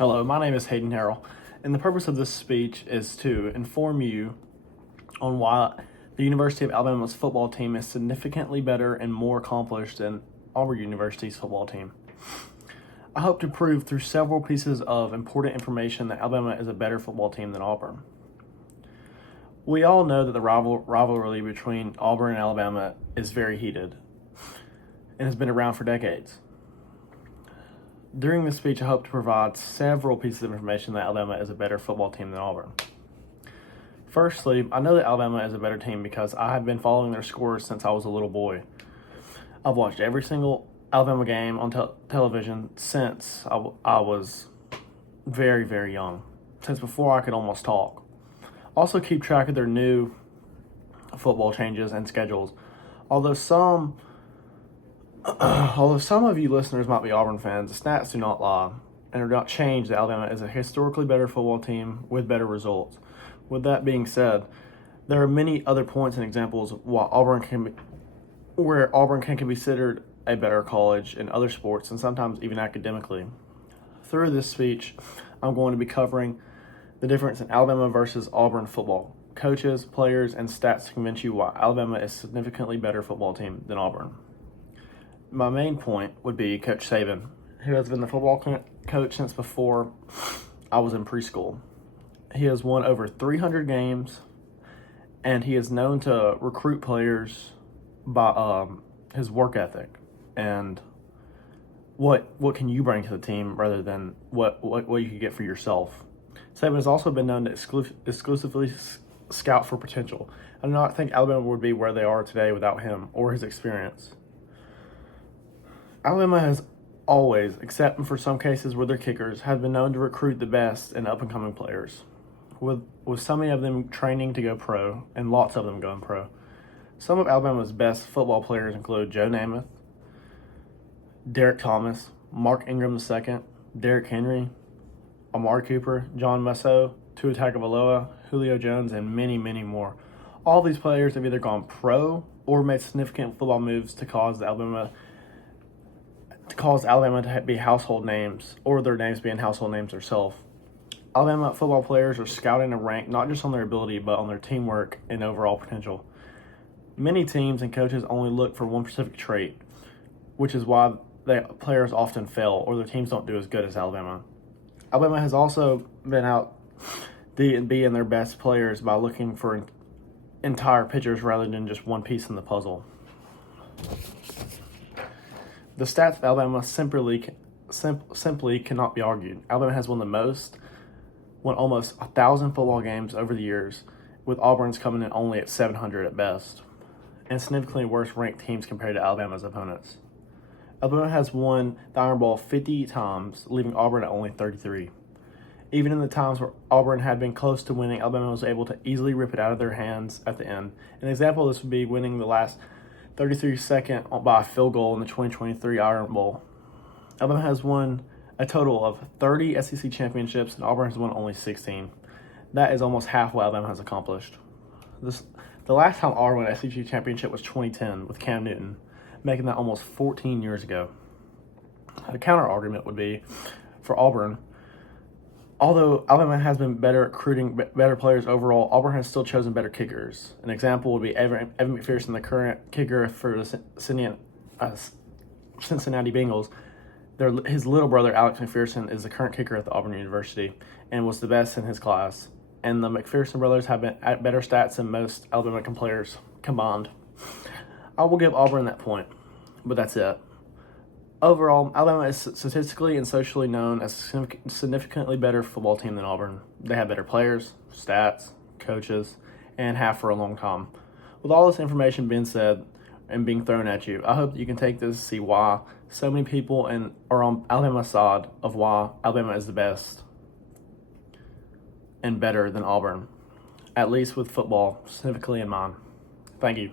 Hello, my name is Hayden Harrell, and the purpose of this speech is to inform you on why the University of Alabama's football team is significantly better and more accomplished than Auburn University's football team. I hope to prove through several pieces of important information that Alabama is a better football team than Auburn. We all know that the rivalry between Auburn and Alabama is very heated and has been around for decades. During this speech, I hope to provide several pieces of information that Alabama is a better football team than Auburn. Firstly, I know that Alabama is a better team because I have been following their scores since I was a little boy. I've watched every single Alabama game on television since I was very, very young, since before I could almost talk. Also keep track of their new football changes and schedules. Although some of you listeners might be Auburn fans, the stats do not lie and do not change that Alabama is a historically better football team with better results. With that being said, there are many other points and examples of where Auburn can be considered a better college in other sports and sometimes even academically. Through this speech, I'm going to be covering the difference in Alabama versus Auburn football, coaches, players, and stats to convince you why Alabama is a significantly better football team than Auburn. My main point would be Coach Saban, who has been the football coach since before I was in preschool. He has won over 300 games, and he is known to recruit players by his work ethic and what can you bring to the team rather than what you could get for yourself. Saban has also been known to exclusively scout for potential. I do not think Alabama would be where they are today without him or his experience. Alabama has always, except for some cases where their kickers, have been known to recruit the best and up-and-coming players, with so many of them training to go pro and lots of them going pro. Some of Alabama's best football players include Joe Namath, Derek Thomas, Mark Ingram II, Derrick Henry, Amari Cooper, John Musso, Tua Tagovailoa, Julio Jones, and many, many more. All these players have either gone pro or made significant football moves to cause Alabama to be household names, or their names being household names themselves. Alabama football players are scouting and ranked not just on their ability, but on their teamwork and overall potential. Many teams and coaches only look for one specific trait, which is why players often fail or their teams don't do as good as Alabama. Alabama has also been out D&B in their best players by looking for entire pitchers rather than just one piece in the puzzle. The stats of Alabama simply cannot be argued. Alabama has won almost 1,000 football games over the years, with Auburn's coming in only at 700 at best, and significantly worse ranked teams compared to Alabama's opponents. Alabama has won the Iron Bowl 50 times, leaving Auburn at only 33. Even in the times where Auburn had been close to winning, Alabama was able to easily rip it out of their hands at the end. An example of this would be winning the last 33-second by a field goal in the 2023 Iron Bowl. Alabama has won a total of 30 SEC championships, and Auburn has won only 16. That is almost half what Alabama has accomplished. The last time Auburn won an SEC championship was 2010 with Cam Newton, making that almost 14 years ago. The counter argument would be for Auburn, although Alabama has been better at recruiting better players overall, Auburn has still chosen better kickers. An example would be Evan McPherson, the current kicker for the Cincinnati Bengals. His little brother, Alex McPherson, is the current kicker at the Auburn University and was the best in his class. And the McPherson brothers have been at better stats than most Alabama players combined. I will give Auburn that point, but that's it. Overall, Alabama is statistically and socially known as a significantly better football team than Auburn. They have better players, stats, coaches, and have for a long time. With all this information being said and being thrown at you, I hope that you can take this to see why so many people are on Alabama's side of why Alabama is the best and better than Auburn, at least with football specifically in mind. Thank you.